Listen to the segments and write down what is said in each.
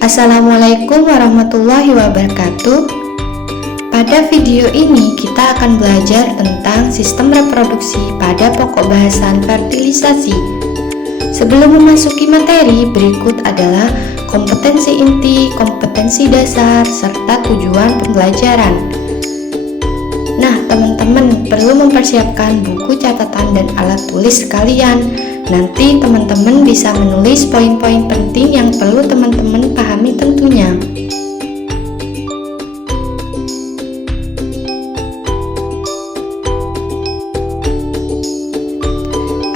Assalamualaikum warahmatullahi wabarakatuh. Pada video ini kita akan belajar tentang sistem reproduksi pada pokok bahasan fertilisasi. Sebelum memasuki materi, berikut adalah kompetensi inti, kompetensi dasar, serta tujuan pembelajaran. Nah, teman-teman perlu mempersiapkan buku catatan dan alat tulis sekalian. Nanti teman-teman bisa menulis poin-poin penting yang perlu teman-teman pahami tentunya.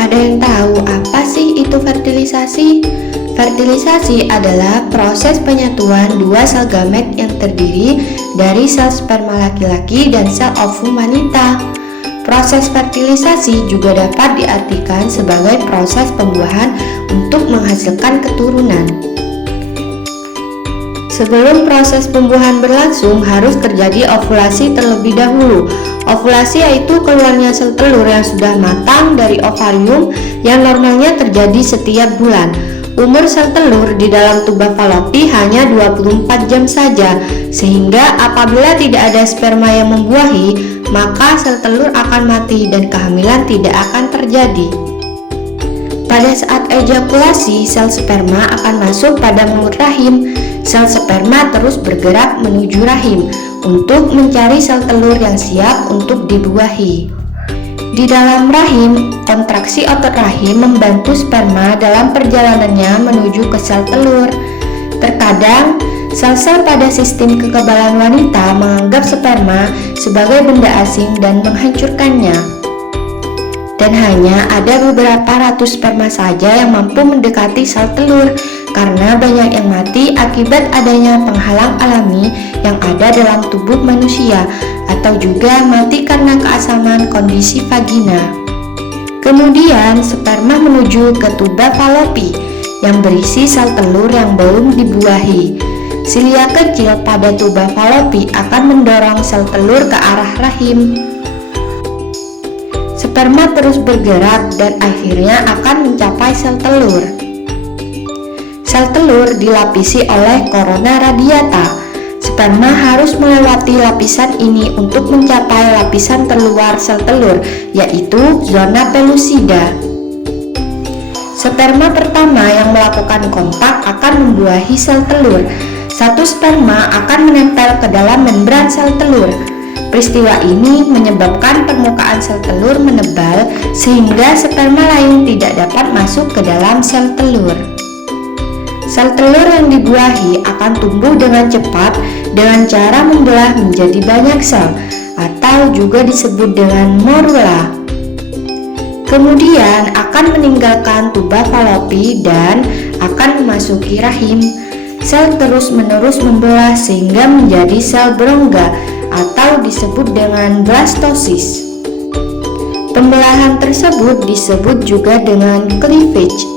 Ada yang tahu apa sih itu fertilisasi? Fertilisasi adalah proses penyatuan dua sel gamet yang terdiri dari sel sperma laki-laki dan sel ovum wanita. Proses fertilisasi juga dapat diartikan sebagai proses pembuahan untuk menghasilkan keturunan. Sebelum proses pembuahan berlangsung, harus terjadi ovulasi terlebih dahulu. Ovulasi yaitu keluarnya sel telur yang sudah matang dari ovarium yang normalnya terjadi setiap bulan. Umur sel telur di dalam tuba falopi hanya 24 jam saja, sehingga apabila tidak ada sperma yang membuahi, maka sel telur akan mati dan kehamilan tidak akan terjadi. Pada saat ejakulasi, sel sperma akan masuk pada mulut rahim. Sel sperma terus bergerak menuju rahim untuk mencari sel telur yang siap untuk dibuahi. Di dalam rahim, kontraksi otot rahim membantu sperma dalam perjalanannya menuju ke sel telur. Terkadang, sel-sel pada sistem kekebalan wanita menganggap sperma sebagai benda asing dan menghancurkannya. Dan hanya ada beberapa ratus sperma saja yang mampu mendekati sel telur, karena banyak yang mati akibat adanya penghalang alami yang ada dalam tubuh manusia, atau juga mati karena keasaman kondisi vagina. Kemudian sperma menuju ke tuba falopi yang berisi sel telur yang belum dibuahi. Silia kecil pada tuba falopi akan mendorong sel telur ke arah rahim. Sperma terus bergerak dan akhirnya akan mencapai sel telur. Sel telur dilapisi oleh korona radiata. Sperma harus melewati lapisan ini untuk mencapai lapisan terluar sel telur, yaitu zona pelusida. Sperma pertama yang melakukan kontak akan membuahi sel telur. Satu sperma akan menempel ke dalam membran sel telur. Peristiwa ini menyebabkan permukaan sel telur menebal sehingga sperma lain tidak dapat masuk ke dalam sel telur. Sel telur yang dibuahi akan tumbuh dengan cepat dengan cara membelah menjadi banyak sel, atau juga disebut dengan morula. Kemudian akan meninggalkan tuba falopi dan akan memasuki rahim. Sel terus-menerus membelah sehingga menjadi sel berongga atau disebut dengan blastosis. Pembelahan tersebut disebut juga dengan cleavage.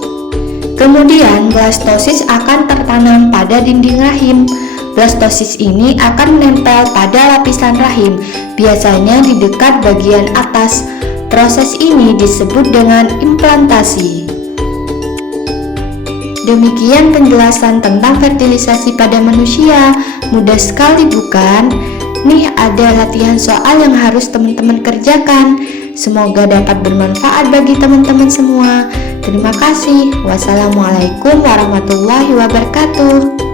Kemudian blastosis akan tertanam pada dinding rahim. Blastosis ini akan menempel pada lapisan rahim, biasanya di dekat bagian atas. Proses ini disebut dengan implantasi. Demikian penjelasan tentang fertilisasi pada manusia. Mudah sekali bukan? Nih ada latihan soal yang harus teman-teman kerjakan. Semoga dapat bermanfaat bagi teman-teman semua. Terima kasih. Wassalamualaikum warahmatullahi wabarakatuh.